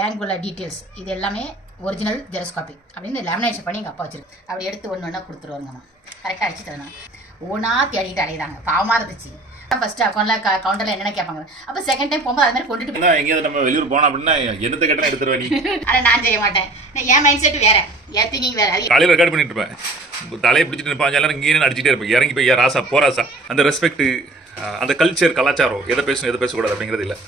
பேங்க்குள்ள details இது எல்லாமே original xerox copy அப்படின்னு லேமினேஷன் பண்ணி எங்கள் அப்பா வச்சிருக்கு. அப்படி எடுத்து ஒன்று ஒன்றா கொடுத்துருவாங்கம்மா. கரெக்டாக அடிச்சு தரணும். ஒன்றா தேடிட்டு அடையிறாங்க. பாவமாக இருந்துச்சு. ஃபர்ஸ்ட் அக்கௌண்ட்டில் கவுண்டரில் என்னென்ன கேட்பாங்க. அப்போ செகண்ட் டைம் போகும்போது அது மாதிரி கொண்டுட்டு எங்கேயாவது நம்ம வெளியூர் போனோம் அப்படின்னா என்னத்தை கேட்டால் எடுத்துருவேன் நீ. ஆனால் நான் செய்ய மாட்டேன். என் மைண்ட் செட் வேற, என் திங்கிங் வேற. காலையில் ரெக்கார்ட் பண்ணிட்டு இருப்பேன், தலையை பிடிச்சிட்டு இருப்பான், எல்லாரும் இங்கே அடிச்சுட்டே இருப்பேன். இறங்கி போய் ராசா போராசா அந்த ரெஸ்பெக்ட், அந்த கல்ச்சர் கலாச்சாரம் எதை பேசணும் எதை பேசக்கூடாது அப்படிங்கிறது இல்லை.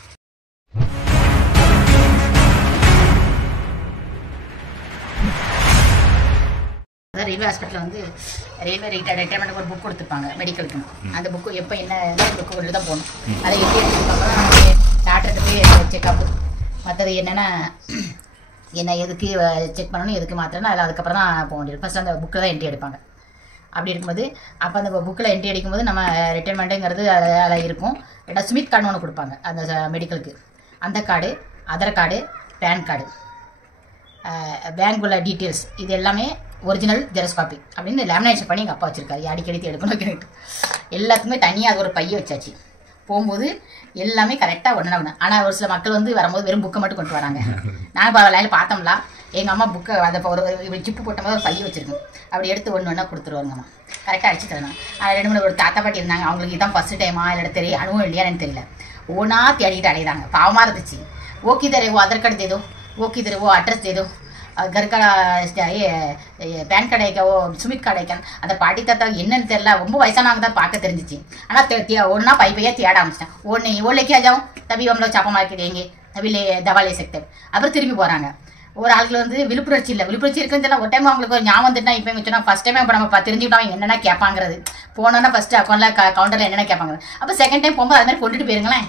ரயில்வே ஹாஸ்பிட்டலில் வந்து ரயில்வே ரிட்டையர்மெண்ட் ஒரு புக் கொடுத்துருப்பாங்க மெடிக்கலுக்கு. அந்த புக்கு எப்போ என்ன புக்கு கொண்டு தான் போகணும். அதை எப்படி எடுத்துருப்பாங்க நமக்கு டாக்டர்கிட்ட போய் செக்அப்பு மற்றது என்னென்னா என்ன எதுக்கு செக் பண்ணணும் எதுக்கு மாத்திரன்னா அதில் அதுக்கப்புறம் தான் போக வேண்டியது. ஃபஸ்ட்டு அந்த புக்கில் தான் என்ட்ரி எடுப்பாங்க. அப்படி இருக்கும்போது அப்போ அந்த புக்கில் என்ட்ரி அடிக்கும்போது நம்ம ரிட்டையர்மெண்ட்டுங்கிறது அதில் இருக்கும். ரெண்டாவது ஸ்மித் கார்டு ஒன்று கொடுப்பாங்க அந்த மெடிக்கலுக்கு. அந்த card, Aadhaar card, PAN card, பேங்க்குள்ள டீட்டெயில்ஸ் இது எல்லாமே ஒரிஜினல் ஜெராக்ஸ் காப்பி அப்படின்னு லேமினேஷன் பண்ணி எங்கள் அப்பா வச்சுருக்காரு. அடிக்கடி எடுக்கணும் கேட்டு எல்லாத்துக்குமே தனியாக அது ஒரு பைய வச்சாச்சு. போகும்போது எல்லாமே கரெக்டாக ஒன்று. ஆனால் ஒரு சில மக்கள் வந்து வரும்போது வெறும் புக்கை மட்டும் கொண்டு வராங்க. நாங்கள் லைனில் பார்த்தோம்ல, எங்கள் அம்மா புக்கை அதை ஒரு சிப்பு போட்ட மாதிரி ஒரு பைய வச்சுருக்கோம். அப்படி எடுத்து ஒன்று ஒன்றா கொடுத்துருவாங்கம்மா. கரெக்டாக அடிச்சு தரணும். ரெண்டு மூணு ஒரு தாத்தா பாட்டி இருந்தாங்க. அவங்களுக்கு இதான் ஃபஸ்ட்டு டைமா இல்லை தெரிய அனுபவம் இல்லையான்னு தெரியல. ஒன்றா தேடிட்டு அடையிறாங்க. பாவமாக இருந்துச்சு. ஓகே தரே वो आधार कार्ड दे दो, वो किधर वो एड्रेस दे दो, घर का பேன் கார்டு ஐக்கா ஓ சுமித் கார்டு ஐக்கான். அந்த பாட்டி தாத்தா என்னன்னு தெரியல, ரொம்ப வயசானவங்க தான் பார்க்க தெரிஞ்சிச்சு. ஆனால் ஒன்றா பைப்பையாக தேட ஆரம்பிச்சிட்டேன். ஒன்று वो लेके आ जाओ तभी हम लोग छापा मार के देंगे, तभी दवा ले सकते. அப்புறம் திரும்பி போகிறாங்க. ஒரு ஆளுக்கு வந்து விழுப்புணர்ச்சி இல்லை, விழுப்புணர்ச்சி இருக்குன்னு தெரியல. ஒரு டைம் அவங்களுக்கு ஒரு ஞாபகம் வந்துட்டுனா இப்போ எங்கள் சொன்னால் ஃபஸ்ட் டைம் இப்போ நம்ம தெரிஞ்சுக்கிட்டோம் என்னென்ன கேட்பாங்கிறது. போனோன்னா ஃபஸ்ட்டு அக்கௌண்ட்டில் கவுண்டரில் என்னென்ன கேட்பாங்க. அப்போ செகண்ட் டைம் போகும்போது அது மாதிரி கொண்டுட்டு போயிருங்களேன்.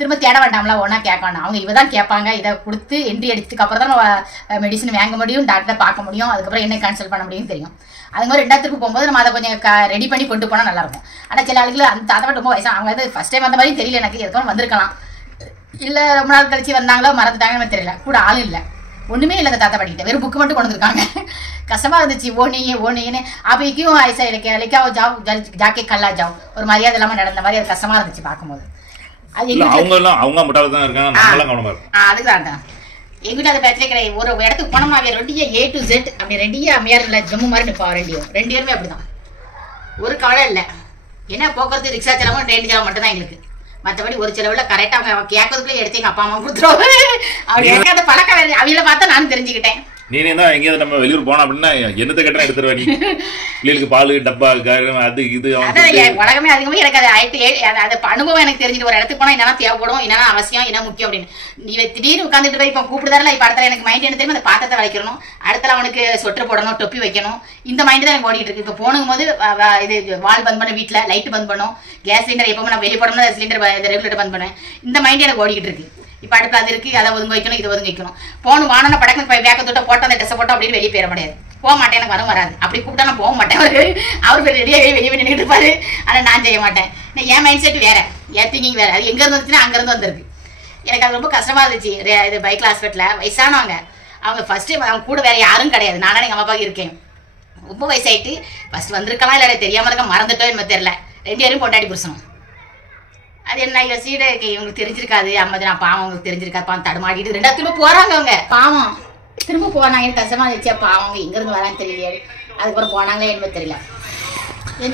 திரும்ப தேட வேண்டாம்ல, ஒன்றா கேட்க வேண்டாம். அவங்க இவ தான் கேட்பாங்க. இதை கொடுத்து என்ட்ரி அடிச்சதுக்கு அப்புறம் தான் நம்ம மெடிசன் வாங்க முடியும், டாக்டரை பார்க்க முடியும், அதுக்கப்புறம் என்ன கன்சல்ட் பண்ண முடியும் தெரியும். அது மாதிரி ரெண்டாவது போகும்போது நம்ம அதை கொஞ்சம் ரெடி பண்ணி கொண்டு போனால் நல்லாயிருக்கும். ஆனால் சில ஆளுகள் அந்த தாத்தா ரொம்ப வயசு, அவங்க வந்து ஃபஸ்ட் டைம் அந்த மாதிரி தெரியல எனக்கு. எதுக்கும் வந்திருக்கலாம், இல்லை ரொம்ப நாள் கழிச்சு வந்தாங்களோ மறந்துட்டாங்கன்னு தெரியல. கூட ஆளும் இல்லை, ஒன்றுமே இல்லை. அந்த தாத்தா படிக்கிட்ட வெறும் புக்கு மட்டும் கொண்டு வந்திருக்காங்க. கஷ்டமாக இருந்துச்சு. ஓனேன்னு அப்பைக்கும் ஐசா இலக்கா ஜாக்கே கல்லா ஜாவ் ஒரு மரியாதை இல்லாமல் நடந்த மாதிரி அது கஷ்டமாக இருந்துச்சு பார்க்கும்போது. அதுதான் எங்க வீட்டு அதை பேச்சலே கிடையாது. ஒரு இடத்துக்கு போனோம்னா ரெண்டியா A to Z அப்படி ரெண்டியா அம்மையார் இல்லை ஜம்மு மாதிரி நிற்பா. ரெண்டு பேருமே அப்படிதான். ஒரு கவலை இல்லை. என்ன போக்குவரத்து ரிக்ஷா செலவும் ட்ரெயின் செலவு மட்டும் தான் எங்களுக்கு. மற்றபடி ஒரு செலவுல கரெக்டாக அவங்க கேட்கறதுக்குள்ளே எடுத்து எங்கள் அப்பா அம்மா கொடுத்துருவோம். அப்படி எனக்கு அந்த பழக்கம் அவையில பார்த்தா நானும் தெரிஞ்சுக்கிட்டேன். நீ தான் எங்கேயாவது நம்ம வெளியூர் போனோம் அப்படின்னா என்னத்தை கேட்டா எடுத்துருவேன் நீ. பிள்ளைகளுக்கு பால் டப்பா அது இது உலகமே அதிகமாக எனக்கு அது அனுபவம் எனக்கு தெரிஞ்சுட்டு ஒரு இடத்துக்கு போனால் என்னென்ன தேவைப்படும், என்னென்ன அவசியம், என்ன முக்கியம் அப்படின்னு. நீ திடீர்னு உட்காந்துட்டு போய் இப்போ கூப்பிடுதாரில்ல, இப்போ அடுத்த எனக்கு மைண்ட் என்ன தெரியும், அந்த பாத்திரத்தை வைக்கணும், அடுத்த அவனுக்கு சொட்டர் போடணும், தொப்பி வைக்கணும், இந்த மைண்டு தான் எனக்கு ஓடிட்டு இருக்கு. இப்போ போனும் போது இது வால் பந்த் பண்ண, வீட்டில் லைட்டு பந்த் பண்ணும், கேஸ் சிலிண்டர் எப்போ நான் வெளியே போடணும், சிலிண்டர் ரெகுலேட்டர் பந்த் பண்ணுவேன். இந்த மைண்டு எனக்கு ஓடிக்கிட்டு இருக்கு. இப்போ அடுப்பு அது இருக்கு, அதை ஒதுங்க வைக்கணும், இது ஒதுங்க வைக்கணும். போகணும் வானோட படக்கு போய் பேக்க தொட்ட போட்டோம், அந்த ட்ரெஸ்ஸை போட்டோம் அப்படின்னு வெளியே போயிட முடியாது. போக மாட்டேன், எனக்கு வராது. அப்படி கூப்பிட்டா நான் போக மாட்டேன். அவர் ரெடியாக வெளியே நின்றுட்டு இருப்பாரு. ஆனால் நான் செய்ய மாட்டேன். என் மைண்ட் செட் வேற, என் திங்கிங் வேற. அது எங்கேருந்து வந்துச்சுன்னா அங்கேருந்து வந்திருக்கு. எனக்கு அது ரொம்ப கஷ்டமா இருந்துச்சு. இது பைக்கில் ஹாஸ்பிட்டலில் வயசானவங்க, அவங்க ஃபர்ஸ்ட்டு அவங்க கூட வேற யாரும் கிடையாது. நானே எங்கள் அம்மா அப்பாவுக்கு இருக்கேன். ரொம்ப வயசாயிட்டு ஃபர்ஸ்ட் வந்திருக்கலாம் இல்லை தெரியாமல் இருக்க மறந்துட்டோ என்ன தெரியல. ரெண்டு பேரும் கொண்டாடி புருஷனும். அது என்ன சீடை இவங்களுக்கு தெரிஞ்சிருக்காது. அம்மா நான் பாவம் அவங்களுக்கு தெரிஞ்சிருக்காது. பாவம் தடுமாடிட்டு ரெண்டாவது திரும்ப போறாங்க. அவங்க பாவம் திரும்ப போனாங்க. எனக்கு கஷ்டமா இருந்துச்சு. பாவம் அவங்க எங்கிருந்து வரான்னு தெரியலையே. அதுக்கப்புறம் போனாங்களே என்ன தெரியல.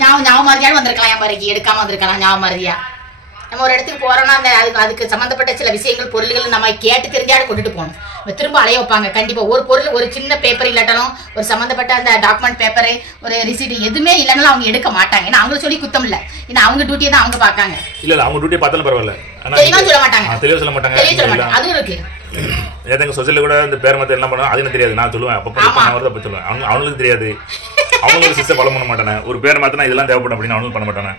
ஞாபகம் மாதிரியாலும் வந்திருக்கலாம். என் மாதிரி எடுக்காம வந்திருக்கலாம். ஞாபகம் மாதிரியா நம்ம ஒரு இடத்துக்கு போறோம்னா அந்த அதுக்கு சம்மந்தப்பட்ட சில விஷயங்கள் பொருள்கள் நம்ம கேட்டு தெரிஞ்சாலும் கொண்டுட்டு போகணும். திரும்ப அலைய வைப்பாங்க. கண்டிப்பா ஒரு பொருள் ஒரு சின்ன பேப்பர் இல்லாட்டாலும் ஒரு சம்மந்தப்பட்ட அந்த டாக்குமெண்ட் பேப்பரு ஒரு ரிசீட் எதுவுமே இல்லைனாலும் அவங்க எடுக்க மாட்டாங்க. ஏன்னா அவங்க சொல்லி குத்தம் இல்லை. ஏன்னா அவங்க டியூட்டியை தான் அவங்க பார்க்காங்க. இல்ல அவங்க டியூட்டியை பார்த்தாலும் பரவாயில்ல, தெளிவா சொல்ல மாட்டாங்க. தெளிவா சொல்ல மாட்டாங்க. அதுவும் இருக்கு. ஏதாங்க சொசைட்டில கூட இந்த பேர் மத்த எல்லாம் பண்ணுவோம். அது எனக்கு தெரியாது. நான் சொல்லுவேன் அப்ப சொல்லுவேன். அவங்களுக்கு தெரியாது. அவங்களுக்கு சிஸ்டம் ஃபாலோ பண்ண மாட்டானே. ஒரு பேர் மாத்தினா இதெல்லாம் தேவைப்படும் அப்படின்னு அவங்களும் பண்ண மாட்டானே.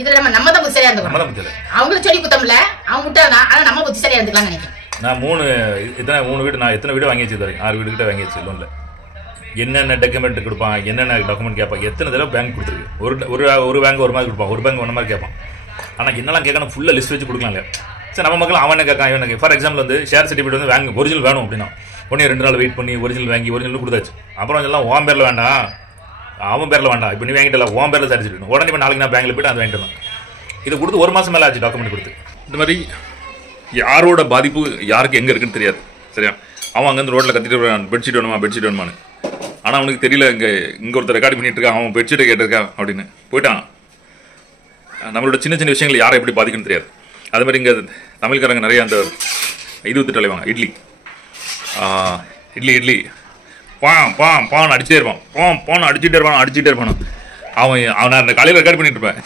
இதுல நம்ம தான் புத்திசாலியா இருந்துக்கணும். அவங்களுக்கு சொல்லி குத்தம் இல்ல, அவங்க விட்டாங்க. ஆனா நம்ம புத்திசாலியா இருந்துக்கலாம் நினைக்கிறேன். நான் 3 வீடு நான் எத்தனை வீடு வாங்கி வச்சிருக்கேன். 6 வீடு கிட்ட வாங்கி வச்சு லோன்ல. என்னென்ன டாக்குமெண்ட் கொடுப்பான், என்னென்ன டாக்குமெண்ட் கேட்பான், எத்தனை தடவை பேங்க் கொடுத்துருக்கு. ஒரு பேங்க் ஒரு மாதிரி கொடுப்பான், ஒரு பேங்க் ஒன்று மாதிரி கேட்பான். ஆனால் என்னெல்லாம் கேட்கணும் ஃபுல்லாக லிஸ்ட் வச்சு கொடுக்கலாங்க. சரி நம்ம மக்கள் அவன் கேட்கான் இவனுக்கு. ஃபார் எக்ஸாம்பிள் வந்து ஷேர் சர்டிஃபிகேட் வந்து வாங்க ஒரிஜினல் வேணும் அப்படின்னா உடனே 2 நாள் வெயிட் பண்ணி ஒரிஜினல் வாங்கி ஒரிஜினல் கொடுத்தாச்சு. அப்புறம் எல்லாம் உன் பேரில் வேண்டாம், அவன் பேரில் வேண்டாம். இப்போ நீ வாங்கிட்டல உன் பேரில் சரிச்சிட்டு உடனே இப்போ நாளைக்கு நான் பேங்க்ல போய்ட்டு அது வாங்கிட்டு வந்தேன். இது கொடுத்து 1 மாதம் மேலே ஆச்சு டாக்குமெண்ட் கொடுத்து. இந்த மாதிரி யாரோட பாதிப்பு யாருக்கு எங்கே இருக்குன்னு தெரியாது. சரியா? அவன் அங்கேருந்து ரோட்டில் கத்திட்டு வருவான், பெட்ஷீட் வேணுமான்னு. ஆனால் அவனுக்கு தெரியல, இங்கே ஒருத்தர் ரெக்கார்ட் பண்ணிட்டு இருக்கான், அவன் பெட்ஷீட்டை கேட்டிருக்கான் அப்படின்னு போயிட்டான். நம்மளோட சின்ன சின்ன விஷயங்கள் யாரை எப்படி பாதிக்குன்னு தெரியாது. அது மாதிரி இங்கே தமிழ்காரங்க நிறைய அந்த இது வித்துட்டு அலைவாங்க. இட்லி பான் அடிச்சுட்டே இருப்பான், அடிச்சுட்டே இருப்பான். அவன் அந்த காலையில் ரெக்கார்ட் பண்ணிட்டு இருப்பேன்,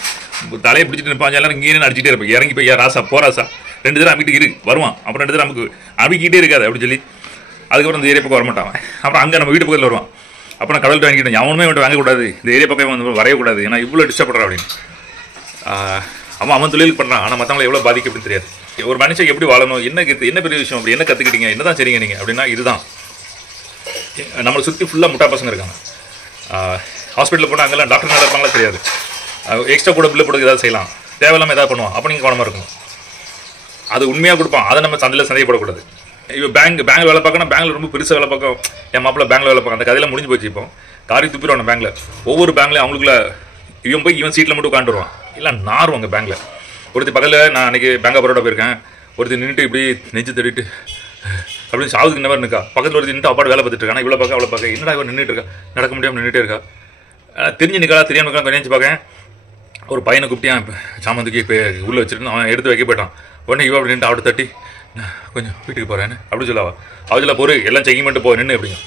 தலையை பிடிச்சிட்டு இருப்பான், எல்லாரும் இங்கே அடிச்சுட்டே இருப்பேன். இறங்கி போய் ராசா போராசா 2 தடவை அம்பிட்டு இரு வருவான். அப்புறம் 2 தடவை நமக்கு அம்பிக்கிட்டே இருக்காது அப்படின்னு சொல்லி அதுக்கப்புறம் இந்த ஏரியா பக்கம் வரமாட்டான். அப்புறம் அங்கே நம்ம வீட்டு பக்கத்தில் வருவான். அப்புறம் கடவுள்கிட்ட வாங்கிட்டேன், அவனுமே வந்துட்டு வாங்கக்கூடாது, இந்த ஏரியா பக்கம் வந்து வரையக்கூடாது, ஏன்னா இவ்வளோ டிஸ்டர்ப் பண்ணுறான் அப்படின்னு. அவன் தொழிலுக்கு பண்ணுறான், ஆனால் மற்றவங்களை எவ்வளோ பாதிக்கு அப்படின்னு தெரியாது. ஒரு மனுஷன் எப்படி வாழணும், என்ன பெரிய விஷயம், அப்படி என்ன கற்றுக்கிட்டீங்க, என்ன தான் சரிங்க நீங்கள் அப்படின்னா இதுதான். நம்மளை சுற்றி ஃபுல்லாக முட்டா பசங்க இருக்காங்க. ஹாஸ்பிட்டலில் போனால் அங்கெல்லாம் டாக்டர் நல்லா இருப்பாங்களா தெரியாது, எக்ஸ்ட்ரா கூட பில்லு போட்டு ஏதாவது செய்யலாம், தேவையில்லாமல் ஏதாவது பண்ணுவான். அப்போ நீங்கள் கவனமாக இருக்கணும். அது உண்மையாக கொடுப்பான், அதை நம்ம சந்தேகப்படக்கூடாது. இப்போ பேங்க்ல வேலை பார்க்கணும், பேங்க்ல ரொம்ப பெருசாக வேலை பார்க்கும். என் மாப்பிள்ள பேங்க்ல வேலை பார்க்க அந்த கதையெல்லாம் முடிஞ்சு போச்சு. இப்போ காரி துப்பிடுவாங்க பேங்க்ல. ஒவ்வொரு பேங்க்லையும் அவங்களுக்குள்ள இவன் சீட்டில் மட்டும் உட்காந்துருவான், இல்லை நாருவாங்க பேங்க்ல. ஒருத்தி பக்கத்தில் நான் அன்றைக்கி பேங்க் ஆஃப் பரோடா போயிருக்கேன், ஒருத்தர் நின்றுட்டு இப்படி நெஞ்சு தட்டிட்டு அப்படின்னு சாவுக்கு இந்த மாதிரி இருக்கா. பக்கத்தில் ஒரு நின்று அப்பாடு வேலை பார்த்துட்டு இருக்கா, இவ்வளோ பார்க்க என்னடா இவன் நின்றுட்டு இருக்கா, நடக்க முடியாமல் நின்றுட்டே இருக்கா. தெரிஞ்சு நிற்கா தெரியாமல் இருக்கா நினைச்சு பார்க்கேன். ஒரு பையனை கூப்பிட்டியான் சாமந்துக்கு இப்போ உள்ளே வச்சுட்டு அவன் எடுத்து வைக்க போயிட்டான். உடனே இவன் அப்படி நின்று அவட்ட தட்டி கொஞ்சம் வீட்டுக்கு போகிறேன்னு அப்படி சொல்லாவா. அவள் சொல்ல போரு எல்லாம் செக்கிங் பண்ணிட்டு போய் நின்று அப்படிங்க.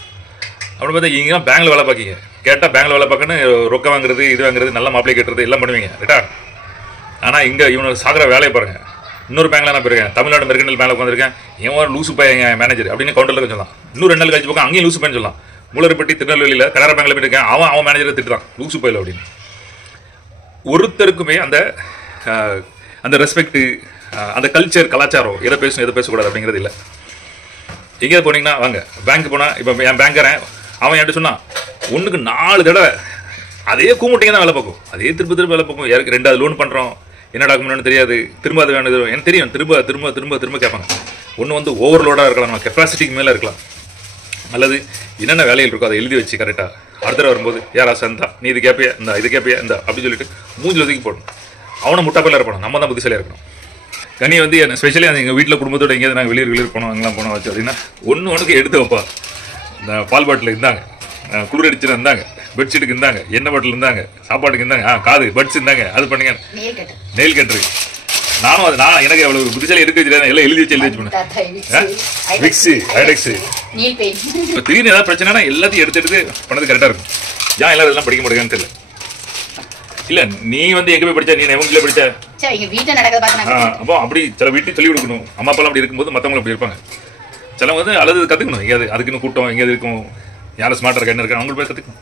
அப்படி பார்த்தா இங்கெல்லாம் பேங்கில் வேலை பார்க்கிங்க. கேட்டால் பேங்கில் வேலை பார்க்கன்னு ரொக்க வாங்குறது, இது வாங்குறது, நல்ல மாப்பிளை கட்டுறது எல்லாம் பண்ணுவீங்க ரைட்டா. ஆனால் இங்கே இவனுக்கு சாகிற வேலையை பாருங்கள். இன்னொரு பேங்கில் நான் போயிருக்கேன், தமிழ்நாடு மெர்கண்டல் பேங்கில் உட்காந்துருக்கேன். இவன் லூசு பையன் மேனேஜர் அப்படின்னு கவுண்டரில் சொல்லலாம். இன்னும் 2 நாள் கழிச்சு பக்கம் அங்கேயும் லூசு பையன் சொல்லலாம். மூலரப்பட்டி திருநெல்வேலியில் கனரா பேங்கில் போயிருக்கேன், அவன் மேனேஜரை திட்டுதான் லூசு பையில அப்படின்னு. ஒருத்தருக்குமே அந்த ரெஸ்பெக்ட், அந்த கலாச்சாரம் எதை பேசணும் எதை பேசக்கூடாது அப்படிங்கிறது இல்லை. எங்கேயாவது போனீங்கன்னா வாங்க பேங்க் போனால், இப்போ என் பேங்கரன் அவன் என்கிட்ட சொன்னான், 1க்கு 4 தடவை அதே கூமுட்டைங்க தான் வேலை பார்க்கும், அதே திரும்ப வேலை பார்க்கும். யாருக்கு 2வது லோன் பண்ணுறோம், என்ன டாக்குமெண்ட்னு தெரியாது, திரும்ப அது வேணும் எனக்கு தெரியும், திரும்ப கேட்பாங்க. ஒன்று வந்து ஓவர்லோடாக இருக்கலாம், நம்ம கெப்பாசிட்டிக்கு மேலே இருக்கலாம், அல்லது என்னென்ன வேலைகள் இருக்கோ அதை எழுதி வச்சு கரெக்டாக அடுத்த வரும்போது யாரா சந்தா நீ இது கேட்பியா இந்த அப்படி சொல்லிட்டு மூஞ்சில் ஒதுக்கி போடணும். அவனை முட்டாப்பையில் இருப்பான், நம்ம தான் புத்திசாலியாக இருக்கணும். கனி வந்து ஸ்பெஷலி அந்த எங்கள் வீட்டில் குடும்பத்தோடு எங்கேயாவது நாங்கள் வெளியூர் போனோம், அங்கெல்லாம் போனோம் வச்சு அப்படின்னா ஒன்றுக்கு எடுத்து வைப்பா. இந்த பால் பாட்டில் இருந்தாங்க, குளிர் அடிச்சுட்டு இருந்தாங்க, பெட்ஷீட்டுக்கு இருந்தாங்க, எண்ணெய் பாட்டில் இருந்தாங்க, சாப்பாட்டுக்கு இருந்தாங்க, காது பட்ஸ் இருந்தாங்க, அது பண்ணுங்க, நெயில் கட்டுரு. நானும் எனக்கு அவ்வளவு புத்திசாலி எடுக்க வச்சு எல்லாம் எழுதி வச்சு பண்ணேன். விக்ஸு ஐடெக்ஸு இப்போ திடீர்னு ஏதாவது பிரச்சனைனா எல்லாத்தையும் எடுத்து பண்ணது கரெக்டாக இருக்கும். ஏன் எல்லாரும் இதெல்லாம் படிக்க மாட்டேங்கன்னு தெரியல. இல்ல நீ வந்து எங்க போய் படிச்சா, நீ எவங்கில படிச்ச அப்போ அப்படி சில வீட்டுக்கு சொல்லி கொடுக்கணும். அம்மா அப்பா அப்படி இருக்கும்போது மற்றவங்களும் அப்படி இருப்பாங்க. சிலவங்க வந்து அழுது கத்துக்கணும், எங்கேயாவது அதுக்குன்னு கூட்டம் எங்கேயாவது இருக்கும், யாரும் ஸ்மார்ட்டா இருக்கா என்ன இருக்கா அவங்களுக்கு போய் கத்துக்கணும்.